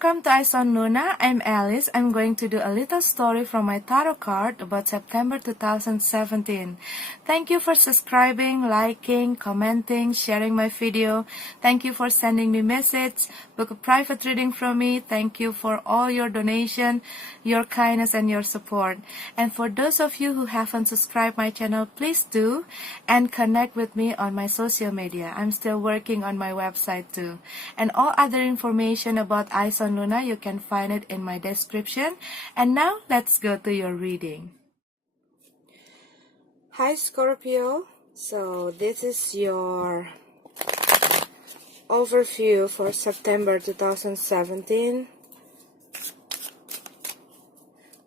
welcome to Eyes on Luna. I'm Alice. I'm going to do a little story from my tarot card about September 2017. Thank you for subscribing, liking, commenting, sharing my video. Thank you for sending me message, book a private reading from me. Thank you for all your donation, your kindness, and your support. And for those of you who haven't subscribed my channel, please do and connect with me on my social media. I'm still working on my website too. And all other information about Eyes on Luna, you can find it in my description. And now, let's go to your reading. Hi Scorpio, so this is your overview for September 2017.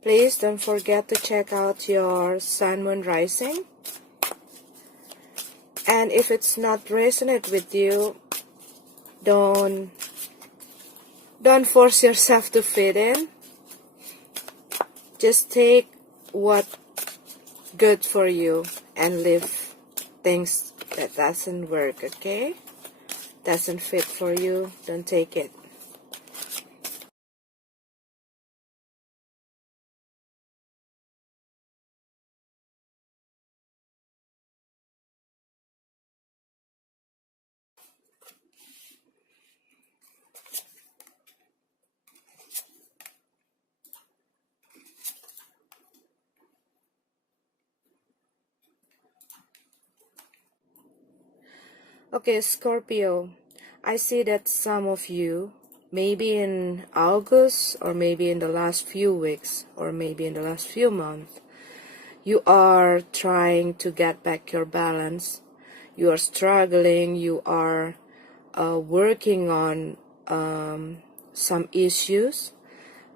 Please don't forget to check out your Sun, Moon, Rising. And if it's not resonate with you, don't force yourself to fit in. Just take what good for you and leave things that doesn't work, okay? Doesn't fit for you, don't take it. Okay, Scorpio, I see that some of you, maybe in August, or maybe in the last few weeks, or maybe in the last few months, you are trying to get back your balance. You are struggling, you are working on some issues.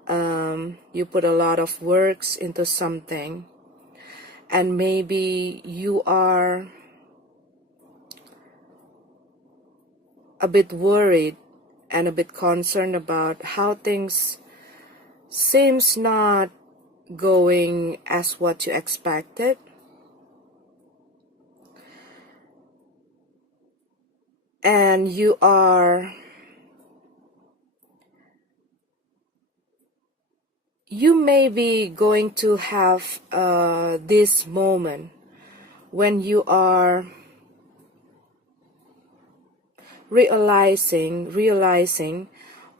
You put a lot of works into something, and maybe you are a bit worried and a bit concerned about how things seems not going as what you expected. And you may be going to have this moment when you are realizing,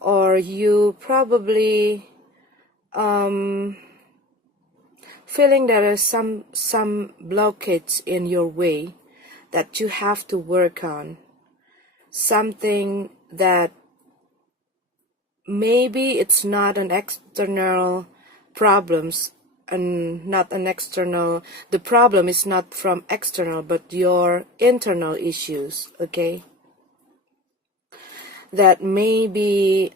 or you probably feeling there is some blockage in your way that you have to work on. Something that maybe it's not an external problems, and not an external, the problem is not from external, but your internal issues, okay? That may be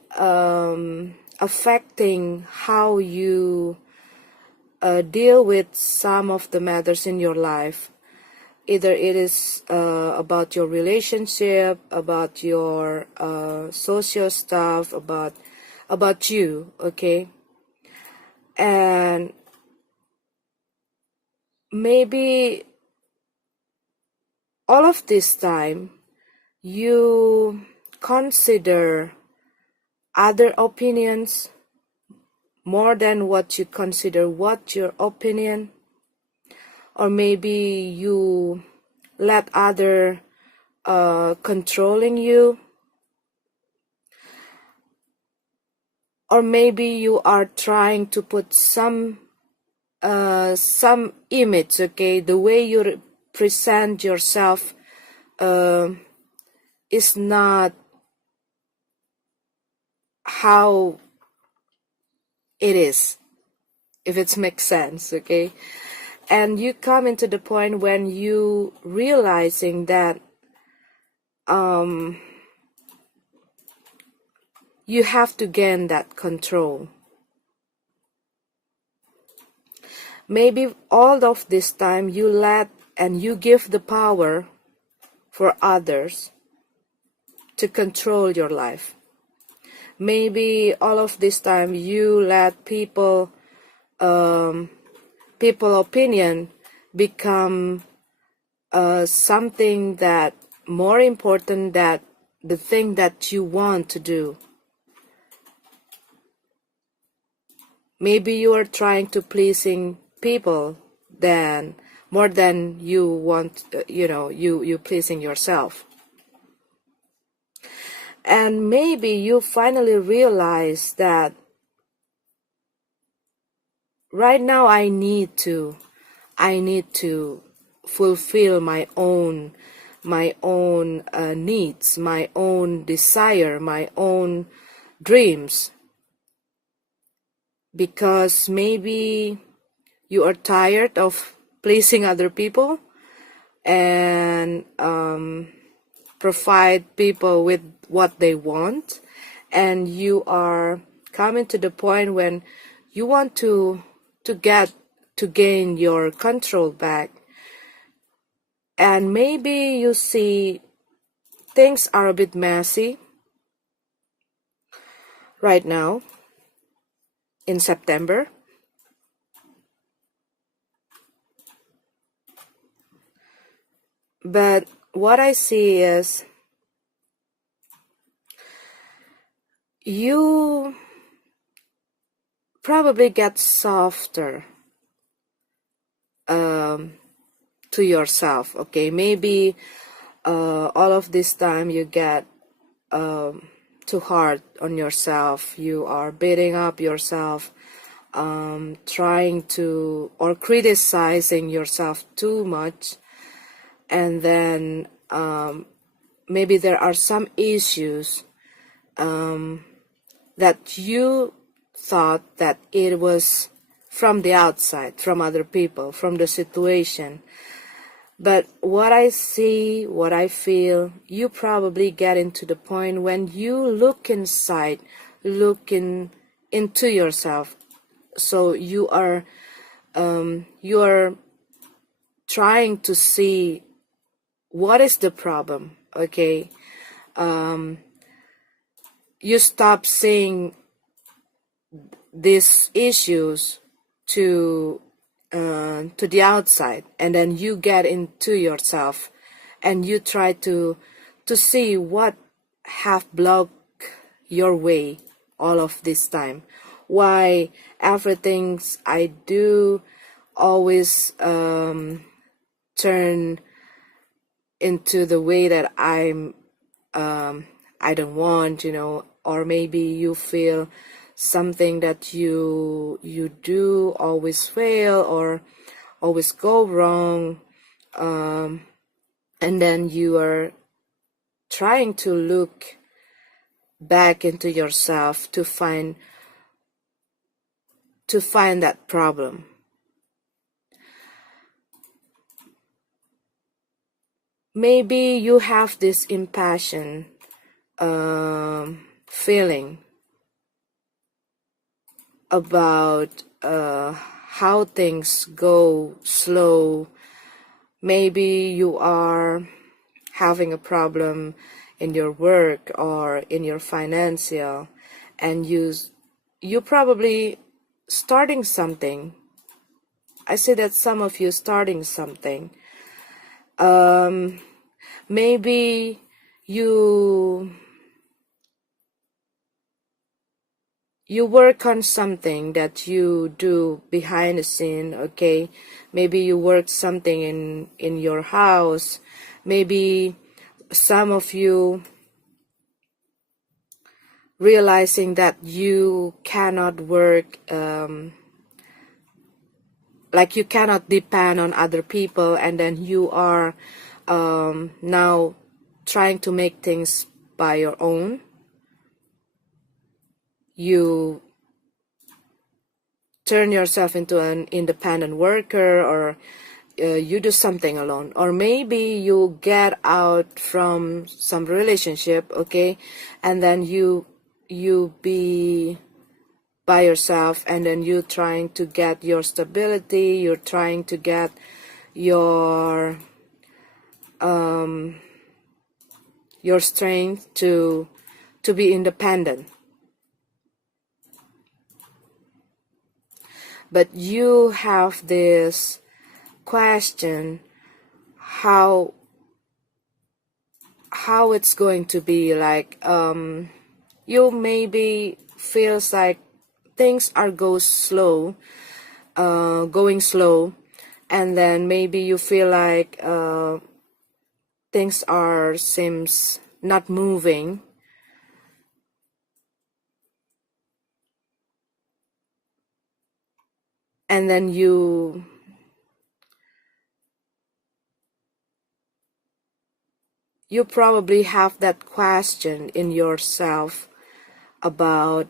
affecting how you deal with some of the matters in your life. Either it is about your relationship, about your social stuff, about you, okay? And maybe all of this time you consider other opinions more than what you consider what your opinion, or maybe you let other controlling you, or maybe you are trying to put some image, okay? The way you present yourself is not how it is, if it makes sense, okay? And you come into the point when you realizing that you have to gain that control. Maybe all of this time you let and you give the power for others to control your life. Maybe all of this time you let people opinion become something that more important than the thing that you want to do. Maybe you are trying to pleasing people than more than you want, you pleasing yourself. And maybe you finally realize that right now I need to fulfill my own needs, my own desire, my own dreams, because maybe you are tired of pleasing other people and provide people with what they want, and you are coming to the point when you want to gain your control back. And maybe you see things are a bit messy right now in September. But what I see is you probably get softer to yourself, okay? Maybe all of this time you get too hard on yourself. You are beating up yourself, trying to or criticizing yourself too much, and then maybe there are some issues that you thought that it was from the outside, from other people, from the situation. But what I see, what I feel, you probably get into the point when you look inside, into yourself. So you are trying to see what is the problem, okay? You stop seeing these issues to the outside, and then you get into yourself and you try to see what have blocked your way all of this time, why everything I do always turn into the way that I don't want, or maybe you feel something that you do always fail or always go wrong, and then you are trying to look back into yourself to find that problem. Maybe you have this impassioned feeling about how things go slow. Maybe you are having a problem in your work or in your financial, and you probably starting something. I see that some of you starting something. Maybe you work on something that you do behind the scene, okay? Maybe you work something in your house. Maybe some of you realizing that you cannot work, like you cannot depend on other people, and then you are now trying to make things by your own. You turn yourself into an independent worker, or you do something alone, or maybe you get out from some relationship, okay, and then you be by yourself, and then you trying to get your stability, you're trying to get your strength to be independent. But you have this question, how it's going to be, like you maybe feels like things are going slow, and then maybe you feel like things seems not moving. And then you probably have that question in yourself about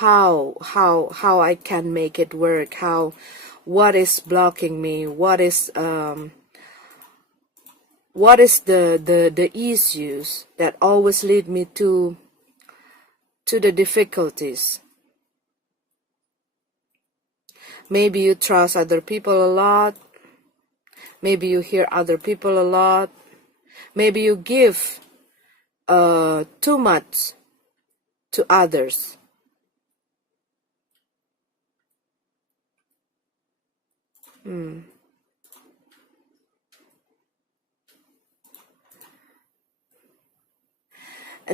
how I can make it work, what is blocking me, what is the issues that always lead me to the difficulties. Maybe you trust other people a lot. Maybe you hear other people a lot. Maybe you give too much to others. And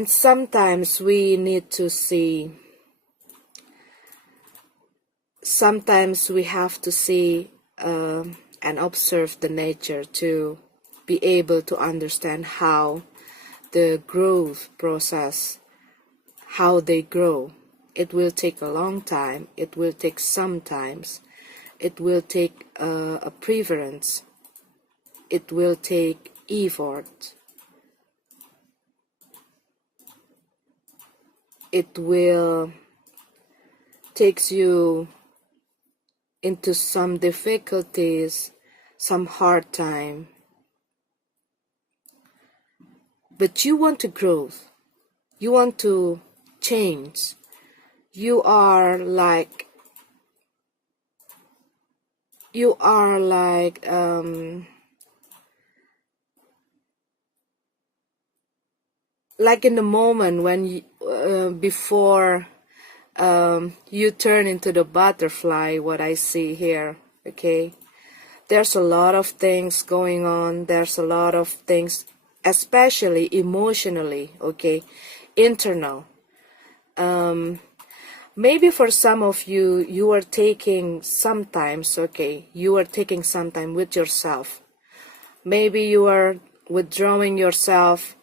sometimes we need to see, sometimes we have to see and observe the nature to be able to understand how the growth process, how they grow. It will take a long time. It will take sometimes. It will take a preference. It will take effort. It will takes you into some difficulties, some hard time. But you want to grow. You want to change. You are like in the moment when you, before you turn into the butterfly, what I see here, okay? There's a lot of things going on. There's a lot of things, especially emotionally, okay? Internal. Maybe for some of you, you are taking sometimes, okay, you are taking some time with yourself. Maybe you are withdrawing yourself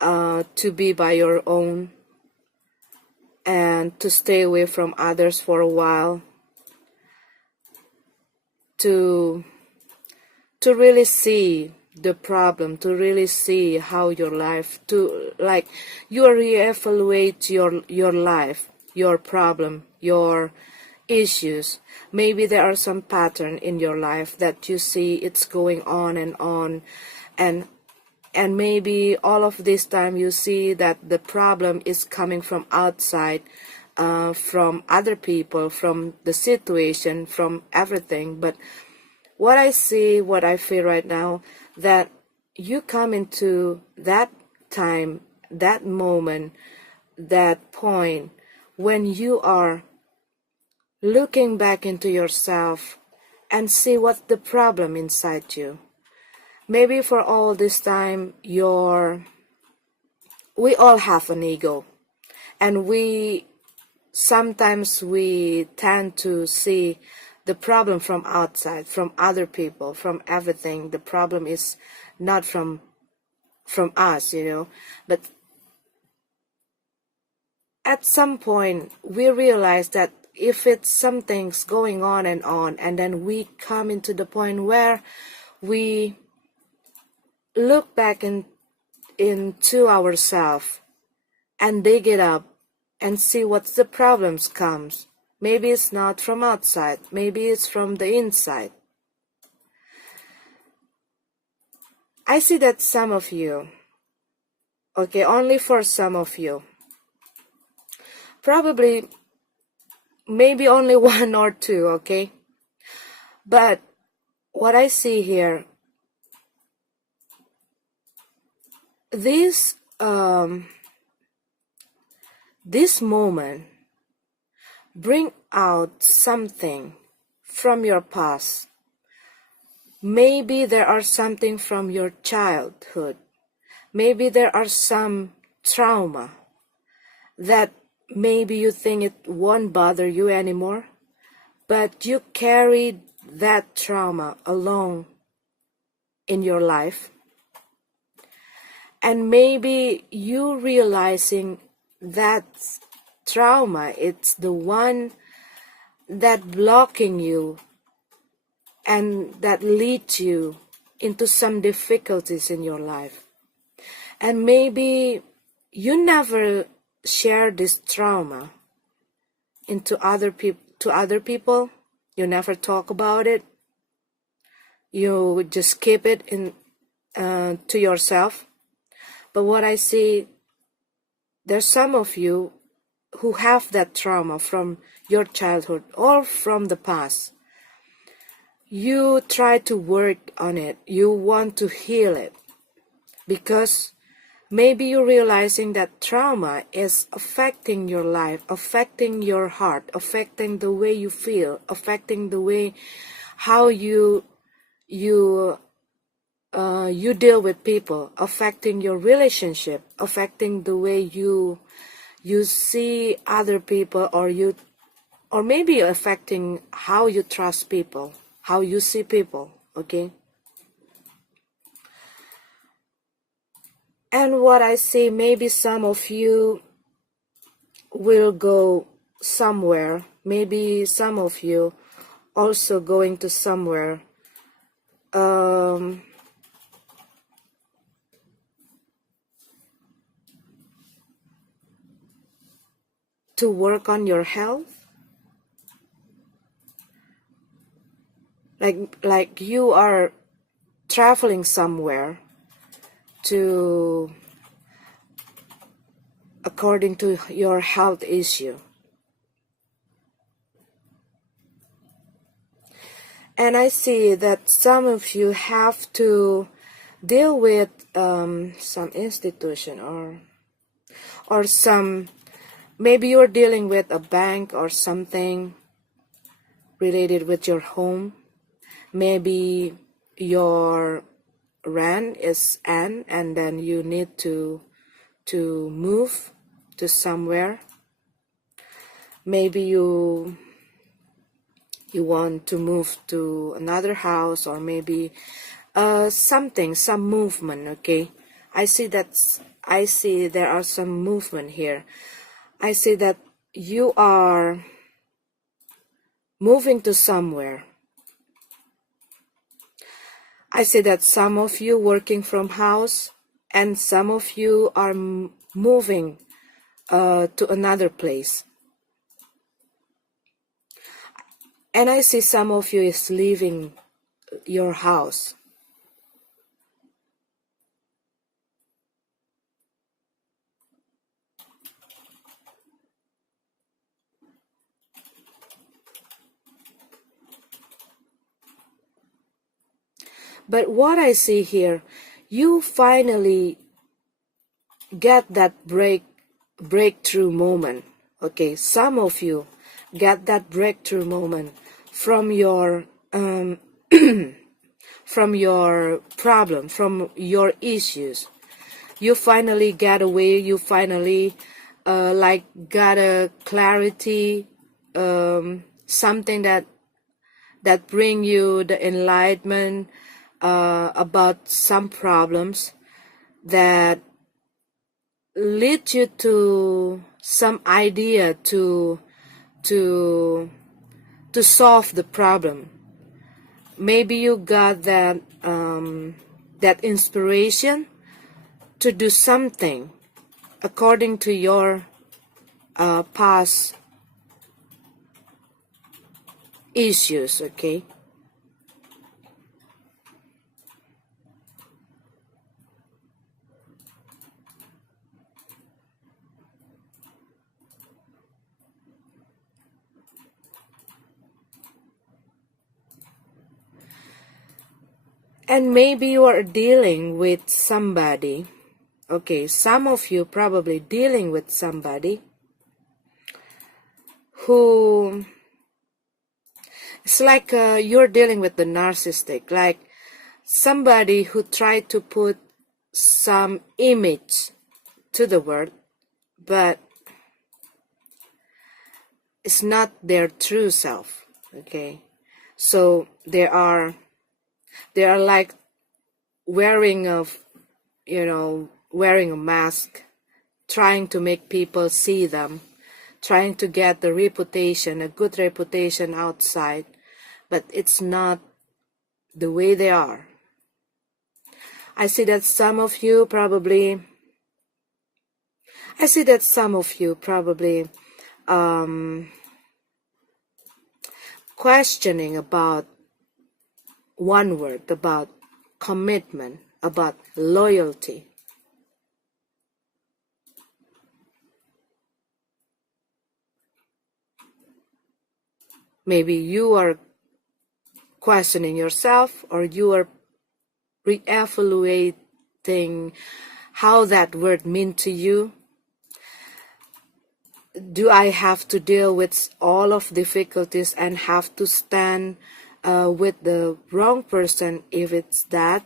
to be by your own and to stay away from others for a while, to really see the problem, to really see how your life, to like you reevaluate your life, your problem, your issues. Maybe there are some pattern in your life that you see it's going on, and maybe all of this time you see that the problem is coming from outside, from other people, from the situation, from everything. But what I see, what I feel right now, that you come into that time, that moment, that point when you are looking back into yourself and see what's the problem inside you. Maybe for all this time, we all have an ego, and sometimes we tend to see the problem from outside, from other people, from everything. The problem is not from us, but at some point we realize that if it's something's going on, and then we come into the point where we look back into ourselves and dig it up and see what's the problems comes. Maybe it's not from outside, maybe it's from the inside. I see that some of you, okay, only for some of you, probably maybe only one or two, okay? But what I see here, this moment bring out something from your past. Maybe there are something from your childhood. Maybe there are some trauma that maybe you think it won't bother you anymore, but you carried that trauma along in your life. And maybe you realizing that trauma, it's the one that blocking you and that leads you into some difficulties in your life. And maybe you never share this trauma to other people. You never talk about it. You just keep it in to yourself. But what I see, there's some of you who have that trauma from your childhood or from the past. You try to work on it. You want to heal it because maybe you're realizing that trauma is affecting your life, affecting your heart, affecting the way you feel, affecting the way how you deal with people, affecting your relationship, affecting the way you see other people, or maybe affecting how you trust people, how you see people, okay? And what I see, maybe some of you will go somewhere, maybe some of you also going to somewhere to work on your health, like you are traveling somewhere to according to your health issue. And I see that some of you have to deal with some institution or some, maybe you're dealing with a bank or something related with your home. Maybe your rent is end and then you need to move to somewhere. Maybe you want to move to another house, or maybe some movement, okay? I see there are some movement here. I see that you are moving to somewhere. I see that some of you working from house and some of you are moving to another place. And I see some of you is leaving your house. But what I see here, you finally get that breakthrough moment. Okay, some of you get that breakthrough moment from your from your problem, from your issues. You finally get away. You finally got a clarity, something that bring you the enlightenment about some problems that lead you to some idea to solve the problem. Maybe you got that that inspiration to do something according to your past issues, okay? And maybe you are dealing with somebody. Okay, some of you probably dealing with somebody who, it's like you're dealing with the narcissistic, like somebody who tried to put some image to the world, but it's not their true self. Okay, so they are like wearing wearing a mask, trying to make people see them, trying to get the reputation, a good reputation outside, but it's not the way they are. I see that some of you probably questioning about one word, about commitment, about loyalty. Maybe you are questioning yourself, or you are re-evaluating how that word means to you. Do I have to deal with all of difficulties and have to stand with the wrong person if it's that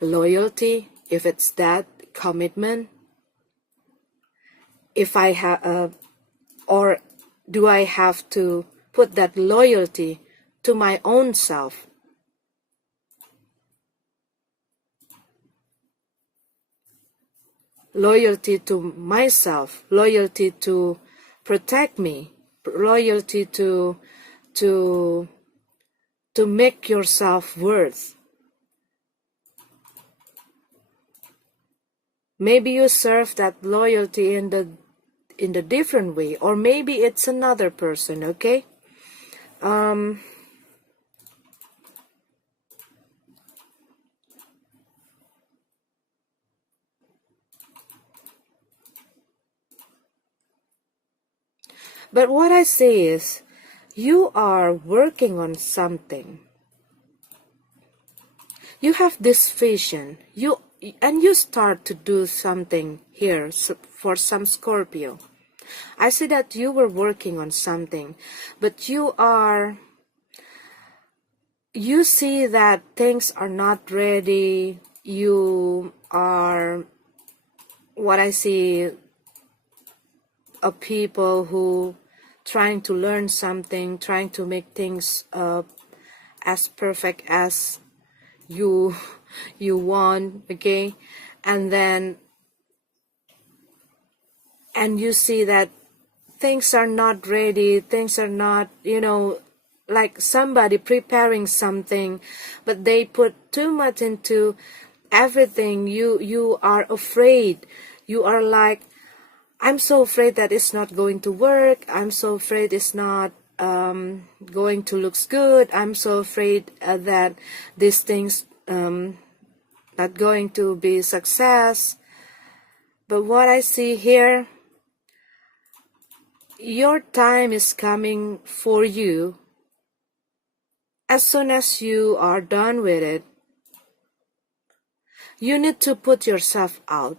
loyalty, if it's that commitment? If I have, or do I have to put that loyalty to my own self? Loyalty to myself, loyalty to protect me, loyalty to make yourself worth. Maybe you serve that loyalty in the different way, or maybe it's another person. Okay, but what I say is, you are working on something. You have this vision, and you start to do something here for some Scorpio. I see that you were working on something, but you see that things are not ready. You are, what I see, a people who trying to learn something, trying to make things as perfect as you want. Okay, and you see that things are not ready, things are not, like somebody preparing something, but they put too much into everything. You are afraid. You are like, I'm so afraid that it's not going to work. I'm so afraid it's not going to look good. I'm so afraid that these things not going to be success. But what I see here, your time is coming for you. As soon as you are done with it, you need to put yourself out.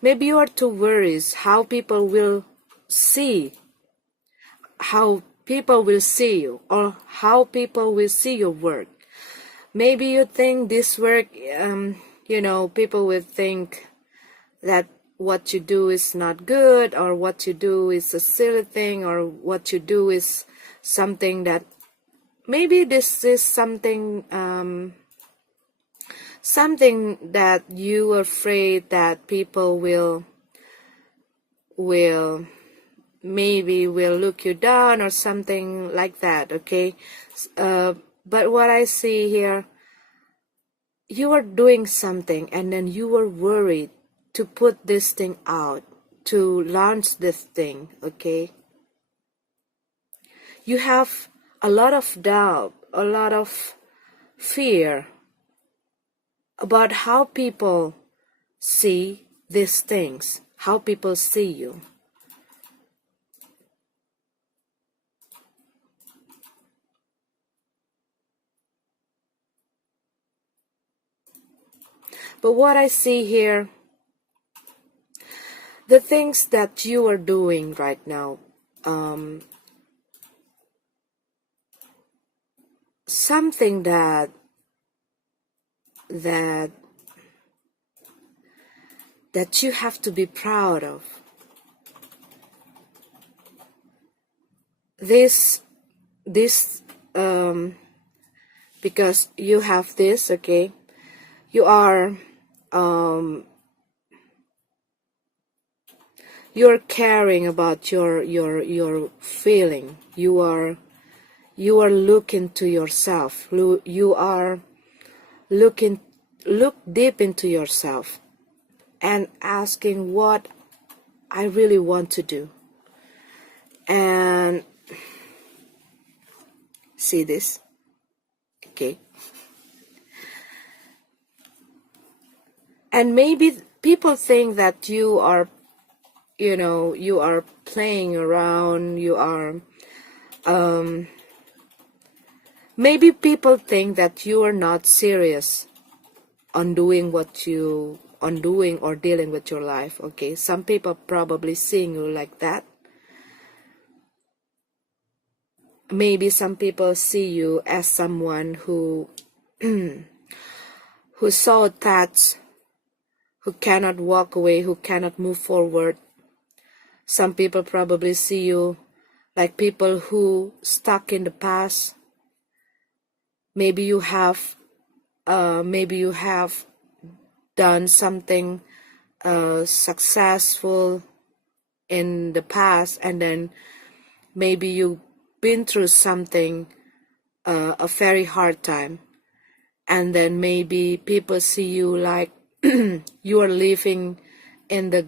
Maybe you are too worried how people will see, how people will see you, or how people will see your work. Maybe you think this work, people will think that what you do is not good, or what you do is a silly thing, or what you do is something that, maybe this is something that you are afraid that people will maybe will look you down or something like that. Okay, but what I see here, you are doing something and then you were worried to put this thing out, to launch this thing. Okay, you have a lot of doubt, a lot of fear about how people see these things, how people see you. But what I see here, the things that you are doing right now, something that you have to be proud of. this because you have this, okay, you are you're caring about your feeling. You are looking to yourself. You are look deep into yourself and asking what I really want to do. And see this, okay? And maybe people think that you are, you are playing around, you are, maybe people think that you are not serious on doing or dealing with your life, okay? Some people probably seeing you like that. Maybe some people see you as someone who who's so attached, who cannot walk away, who cannot move forward. Some people probably see you like people who stuck in the past. Maybe you have done something successful in the past, and then maybe you've been through something, a very hard time, and then maybe people see you like you are living in the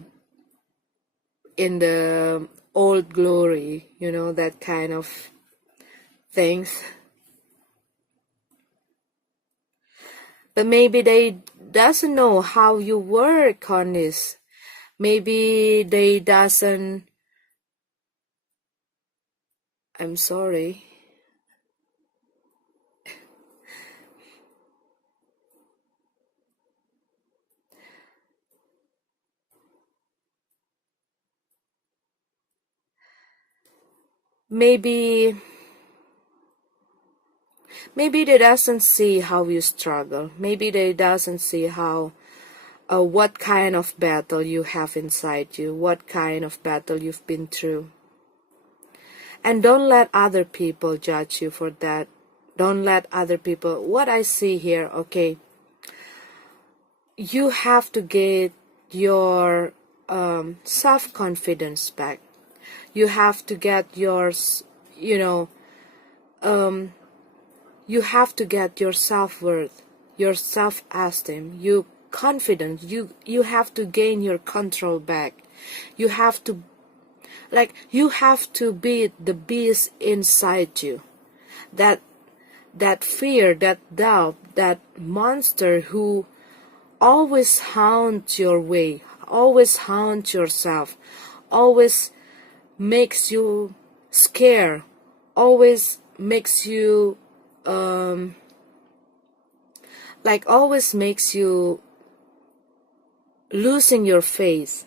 old glory, that kind of things. But maybe they doesn't know how you work on this. Maybe they doesn't, I'm sorry. Maybe they doesn't see how you struggle. Maybe they doesn't see how what kind of battle you have inside you, what kind of battle you've been through. And don't let other people judge you for that. Don't let other people, what I see here, okay, you have to get your self-confidence back. You have to get yours, you have to get your self-worth, your self-esteem, your confidence. You have to gain your control back. You have to beat the beast inside you. That fear, that doubt, that monster who always haunts your way, always haunts yourself, always makes you scared, always makes you always makes you losing your faith.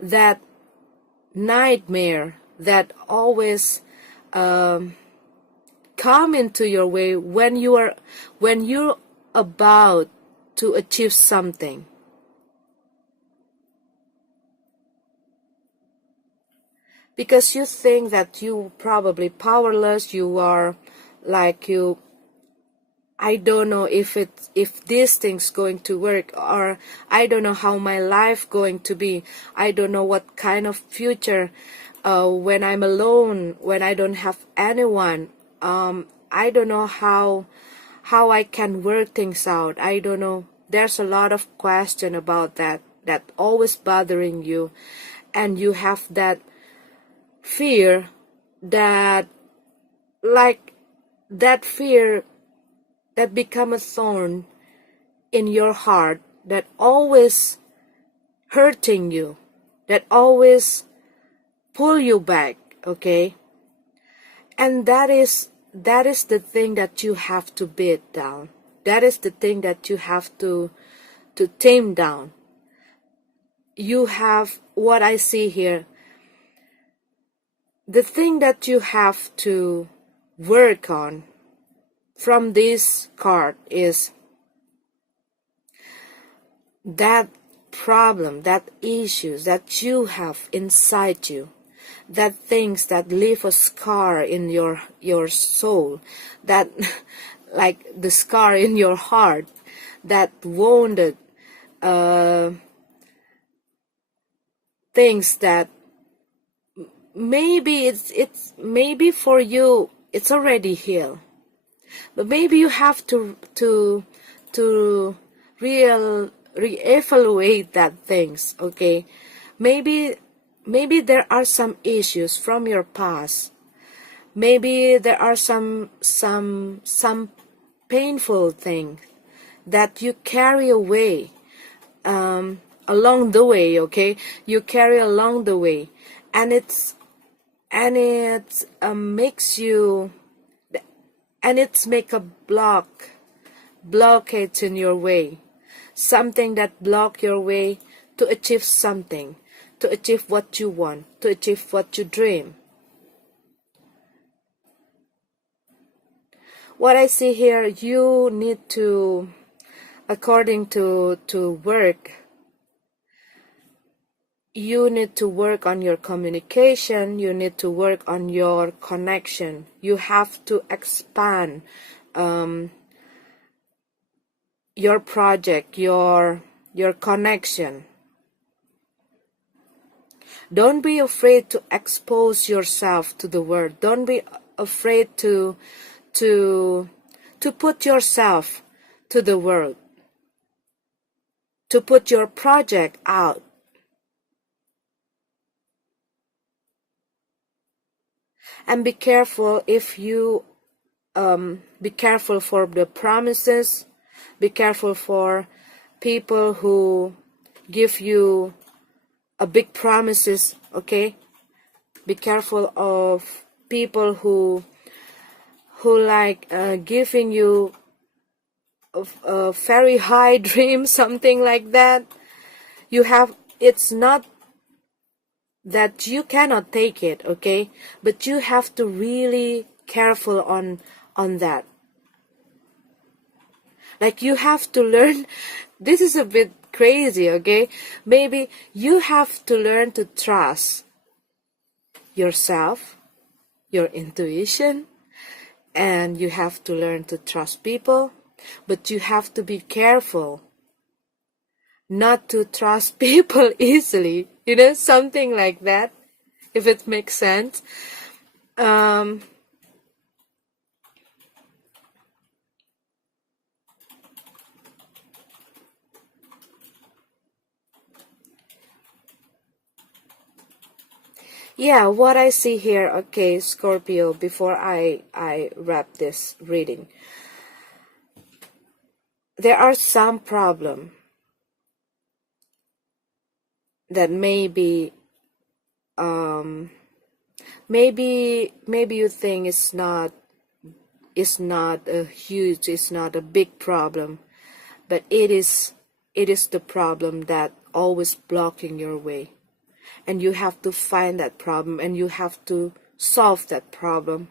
That nightmare that always come into your way when you're about to achieve something. Because you think that you probably powerless, you are like I don't know if this thing's going to work, or I don't know how my life going to be. I don't know what kind of future when I'm alone, when I don't have anyone. I don't know how I can work things out. I don't know. There's a lot of question about that always bothering you, and you have that fear that fear that become a thorn in your heart, that always hurting you, that always pull you back, okay? And that is the thing that you have to beat down. That is the thing that you have to tame down. You have, what I see here, the thing that you have to work on from this card is that problem, that issues that you have inside you, that things that leave a scar in your soul, that like the scar in your heart, that wounded things that maybe maybe for you it's already healed, but maybe you have to reevaluate that things. Okay, maybe there are some issues from your past. Maybe there are some painful things that you carry away along the way. Okay, you carry along the way, and it makes you, and it's make a blockage in your way, something that block your way to achieve something, to achieve what you want, to achieve what you dream. What I see here, you need to, according to work, you need to work on your communication, you need to work on your connection. You have to expand your project, your connection. Don't be afraid to expose yourself to the world. Don't be afraid to put yourself to the world, to put your project out. And be careful if you be careful for the promises. Be careful for people who give you a big promises. Okay, be careful of people who like giving you a very high dream, something like that. You have, it's not that you cannot take it, okay, but you have to really careful on that. Like, you have to learn, this is a bit crazy, okay, maybe you have to learn to trust yourself, your intuition, and you have to learn to trust people, but you have to be careful not to trust people easily, you know, something like that, if it makes sense. Yeah, what I see here, okay, Scorpio, before I wrap this reading, there are some problem that maybe maybe you think it's not a huge, it's not a big problem, but it is the problem that always blocking your way, and you have to find that problem, and you have to solve that problem.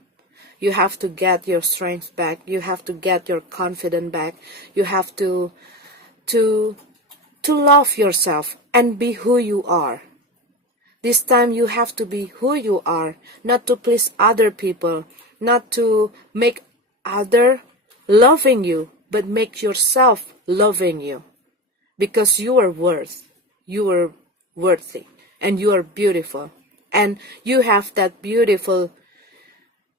You have to get your strength back, you have to get your confidence back, you have to love yourself and be who you are. This time you have to be who you are, not to please other people, not to make other loving you, but make yourself loving you, because you are worthy, and you are beautiful, and you have that beautiful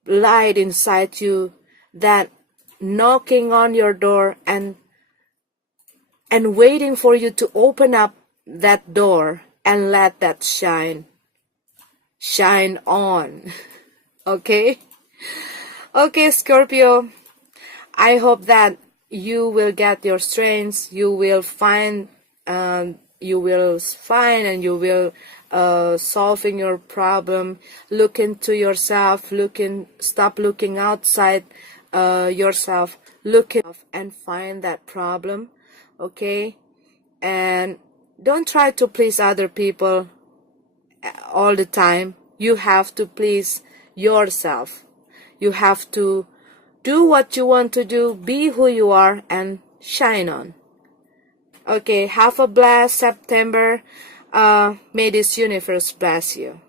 light inside you that knocking on your door and waiting for you to open up that door and let that shine on. Okay, Scorpio, I hope that you will get your strength, you will find and you will solving your problem. Look into yourself, stop looking outside yourself, look and find that problem. Okay, and don't try to please other people all the time. You have to please yourself. You have to do what you want to do, be who you are, and shine on. Okay, have a blessed September. May this universe bless you.